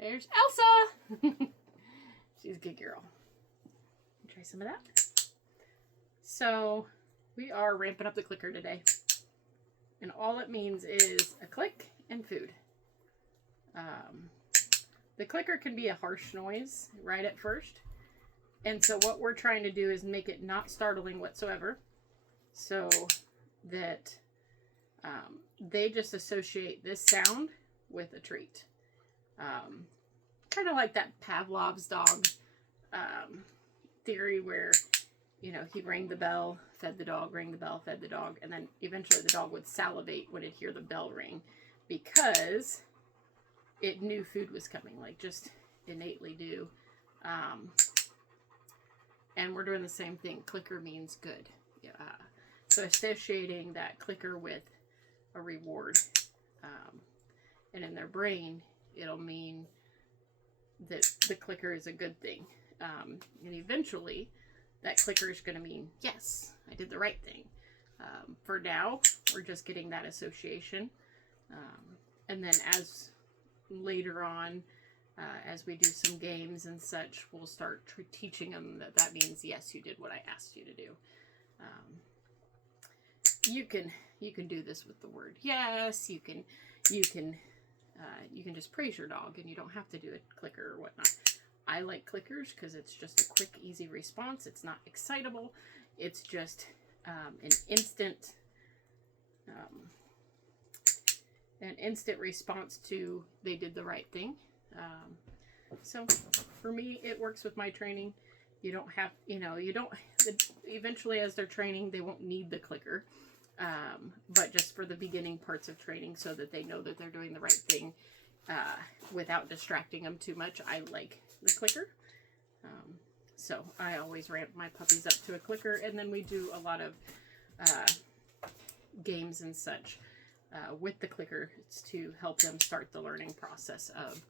There's Elsa. She's a good girl. Try some of that. So we are ramping up the clicker today. And all it means is a click and food. The clicker can be a harsh noise right at first. And so what we're trying to do is make it not startling whatsoever. So that they just associate this sound with a treat. Kind of like that Pavlov's dog theory where, you know, he rang the bell, fed the dog, rang the bell, fed the dog, and then eventually the dog would salivate when it hear the bell ring because it knew food was coming, like just innately do. And we're doing the same thing. Clicker means good. So associating that clicker with a reward. And in their brain, it'll mean that the clicker is a good thing. And eventually, that clicker is going to mean, yes, I did the right thing. For now, we're just getting that association. And then as later on, as we do some games and such, we'll start teaching them that that means, yes, you did what I asked you to do. You can do this with the word yes. You can just praise your dog, and you don't have to do a clicker or whatnot. I like clickers because it's just a quick, easy response. It's not excitable. It's just an instant response to they did the right thing. So for me, it works with my training. You don't have, eventually as they're training, they won't need the clicker. But just for the beginning parts of training so that they know that they're doing the right thing without distracting them too much, I like the clicker. So I always ramp my puppies up to a clicker, and then we do a lot of games and such with the clicker to help them start the learning process of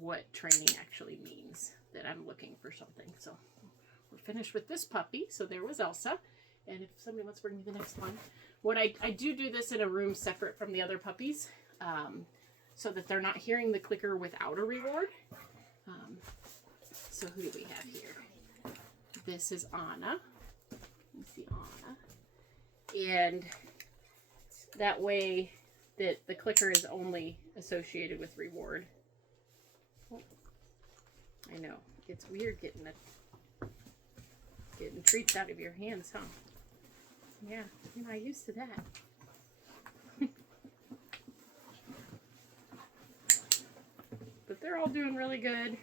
what training actually means, that I'm looking for something. So we're finished with this puppy. So there was Elsa. And if somebody wants to bring me the next one. What I do this in a room separate from the other puppies so that they're not hearing the clicker without a reward. So who do we have here? This is Anna. You see Anna. And that way that the clicker is only associated with reward. I know. It's weird getting treats out of your hands, huh? Yeah, you're not used to that. But they're all doing really good.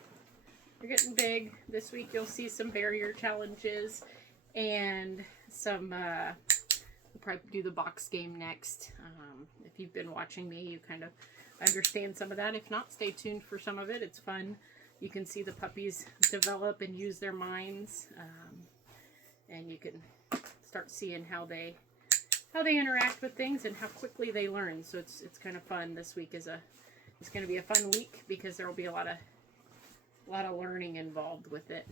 They're getting big. This week you'll see some barrier challenges and some, we'll probably do the box game next. If you've been watching me, you kind of understand some of that. If not, stay tuned for some of it. It's fun. You can see the puppies develop and use their minds. And you can start seeing how they interact with things and how quickly they learn. So it's kind of fun. This week it's going to be a fun week because there will be a lot of learning involved with it.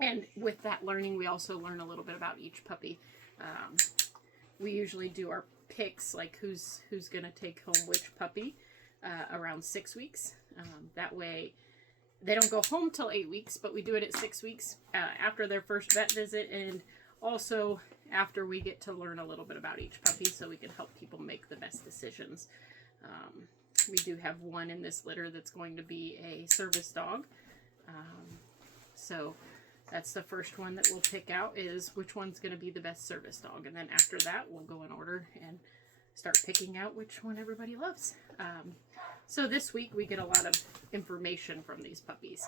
And with that learning, we also learn a little bit about each puppy. We usually do our picks, like who's going to take home which puppy around 6 weeks. That way they don't go home till 8 weeks, but we do it at 6 weeks after their first vet visit, and also after we get to learn a little bit about each puppy so we can help people make the best decisions. We do have one in this litter that's going to be a service dog. So that's the first one that we'll pick out, is which one's going to be the best service dog. And then after that, we'll go in order and start picking out which one everybody loves. So this week we get a lot of information from these puppies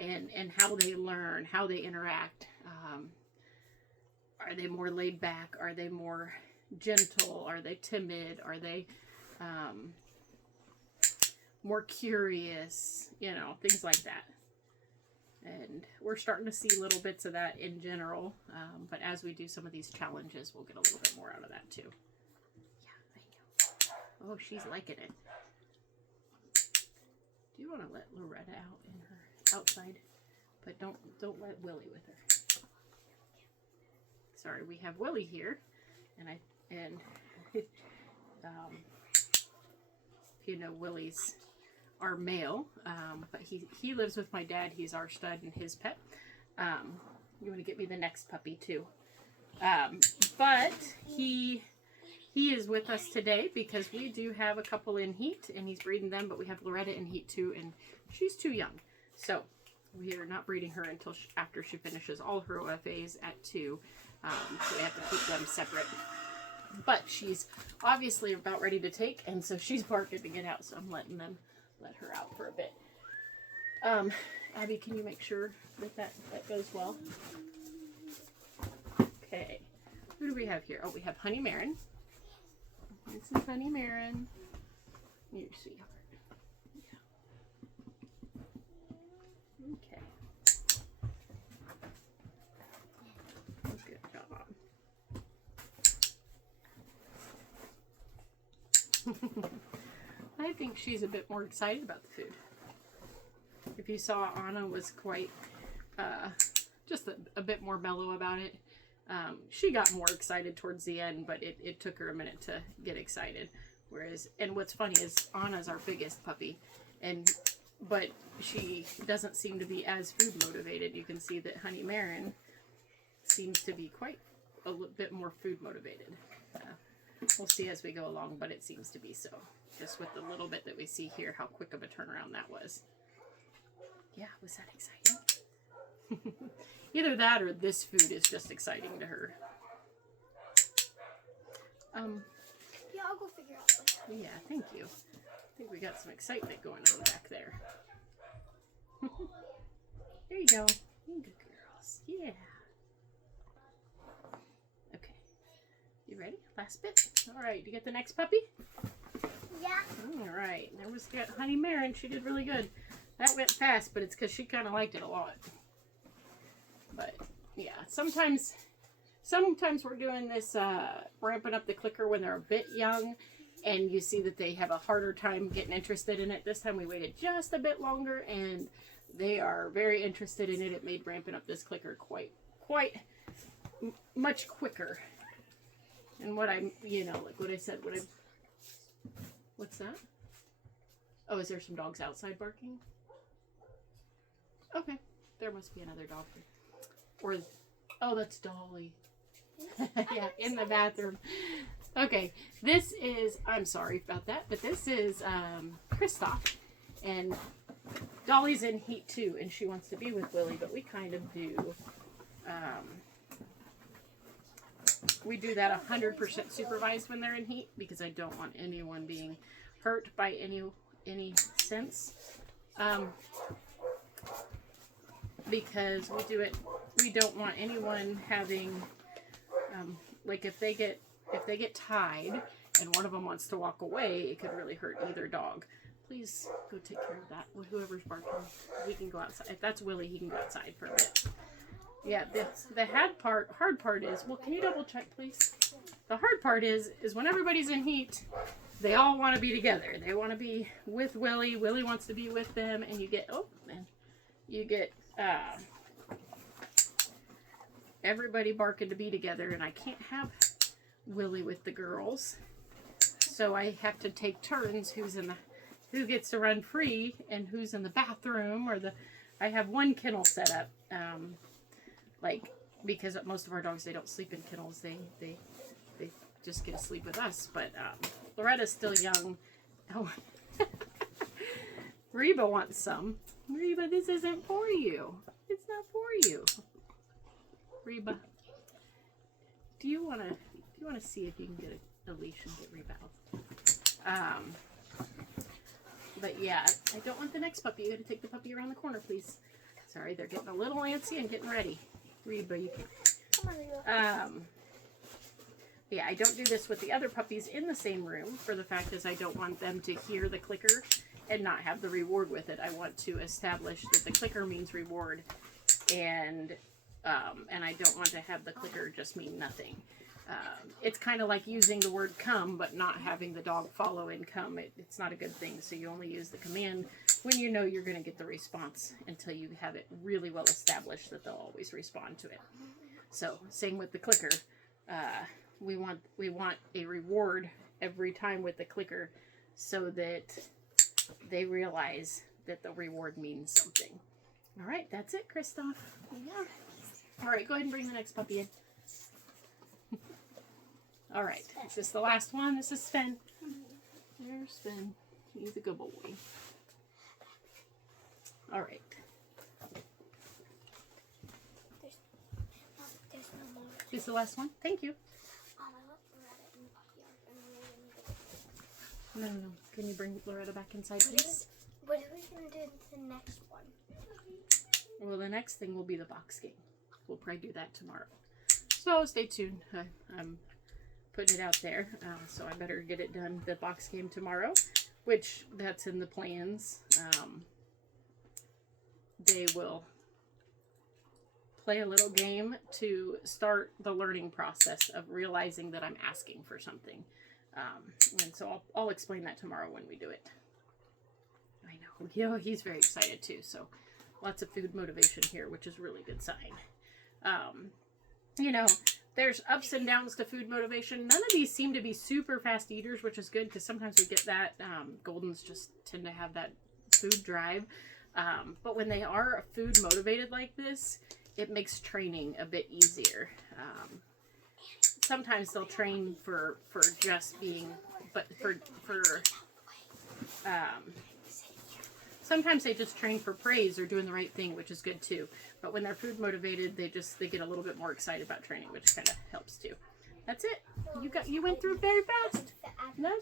and how they learn, how they interact. Are they more laid back? Are they more gentle? Are they timid? Are they more curious? Things like that. And we're starting to see little bits of that in general. But as we do some of these challenges, we'll get a little bit more out of that too. Yeah, I know. Oh, she's liking it. Do you want to let Loretta out in her outside? But don't let Willie with her. Sorry, we have Willie here, and if you know, Willie's our male, but he lives with my dad. He's our stud and his pet. You want to get me the next puppy too. But he is with us today because we do have a couple in heat and he's breeding them, but we have Loretta in heat too, and she's too young. So we are not breeding her until after she finishes all her OFAs at 2. So we have to keep them separate. But she's obviously about ready to take, and so she's barking to get out, so I'm let her out for a bit. Abby, can you make sure that goes well? Okay. Who do we have here? Oh, we have Honey Marin. This is Honey Marin. Your sweetheart. Yeah. Okay. Good job. I think she's a bit more excited about the food. If you saw, Anna was quite just a bit more mellow about it. She got more excited towards the end, but it took her a minute to get excited. And what's funny is Anna's our biggest puppy, but she doesn't seem to be as food motivated. You can see that Honey Marin seems to be quite a little bit more food motivated. We'll see as we go along, but it seems to be so. Just with the little bit that we see here, how quick of a turnaround that was. Yeah, was that exciting? Either that or this food is just exciting to her. Yeah, I'll go figure out later. Yeah, thank you. I think we got some excitement going on back there. There you go. Good girls. Yeah. Okay. You ready? Last bit? Alright, you get the next puppy? Yeah. Alright. Now we've got Honey Marin. She did really good. That went fast, but it's because she kind of liked it a lot. But, yeah. Sometimes we're doing this, ramping up the clicker when they're a bit young, and you see that they have a harder time getting interested in it. This time we waited just a bit longer, and they are very interested in it. It made ramping up this clicker quite much quicker. And what I'm, like what I said, what's that? Oh, is there some dogs outside barking? Okay, there must be another dog. Oh, that's Dolly. Yeah, in the bathroom. Okay, this is, I'm sorry about that, but this is Kristoff, and Dolly's in heat too, and she wants to be with Willie, but we kind of do, we do that 100% supervised when they're in heat, because I don't want anyone being hurt by any sense, because we don't want anyone having, like if they get tied and one of them wants to walk away, it could really hurt either dog. Please go take care of that. Whoever's barking, he can go outside. If that's Willie, he can go outside for a bit. Yeah, the hard part is, well, can you double check, please? The hard part is when everybody's in heat, they all want to be together. They want to be with Willie. Willie wants to be with them, and you get everybody barking to be together, and I can't have Willie with the girls, so I have to take turns who gets to run free and who's in the bathroom, I have one kennel set up, because most of our dogs, they don't sleep in kennels, they just get to sleep with us, but Loretta's still young. Oh. Reba wants some. Reba, this isn't for you. It's not for you. Reba, do you want to see if you can get a leash and get Reba out? But yeah, I don't want the next puppy. You got to take the puppy around the corner, please. Sorry, they're getting a little antsy and getting ready. Reba, you can. Come on, Reba. Yeah, I don't do this with the other puppies in the same room for the fact is I don't want them to hear the clicker and not have the reward with it. I want to establish that the clicker means reward, and I don't want to have the clicker just mean nothing. It's kind of like using the word come, but not having the dog follow and come. It's not a good thing. So you only use the command when you know you're going to get the response until you have it really well established that they'll always respond to it. So same with the clicker. We want a reward every time with the clicker so that they realize that the reward means something. All right, that's it, Kristoff. Yeah. All right, go ahead and bring the next puppy in. All right, is this the last one? This is Sven. There's Sven. He's a good boy. All right. There's no more. Is this the last one? Thank you. I left Loretta in the puppy yard and No. Can you bring Loretta back inside, please? what are we going to do to the next one? Well, the next thing will be the box game. We'll probably do that tomorrow. So stay tuned. I'm putting it out there. So I better get it done, the box game tomorrow, which that's in the plans. They will play a little game to start the learning process of realizing that I'm asking for something. And so I'll explain that tomorrow when we do it. I know. You know, he's very excited too. So lots of food motivation here, which is a really good sign. You know, there's ups and downs to food motivation. None of these seem to be super fast eaters, which is good because sometimes we get that. Goldens just tend to have that food drive. But when they are food motivated like this, it makes training a bit easier. Sometimes they'll train for just being, but sometimes they just train for praise or doing the right thing, which is good too. But when they're food motivated, they get a little bit more excited about training, which kind of helps too. That's it. You went through very fast. That's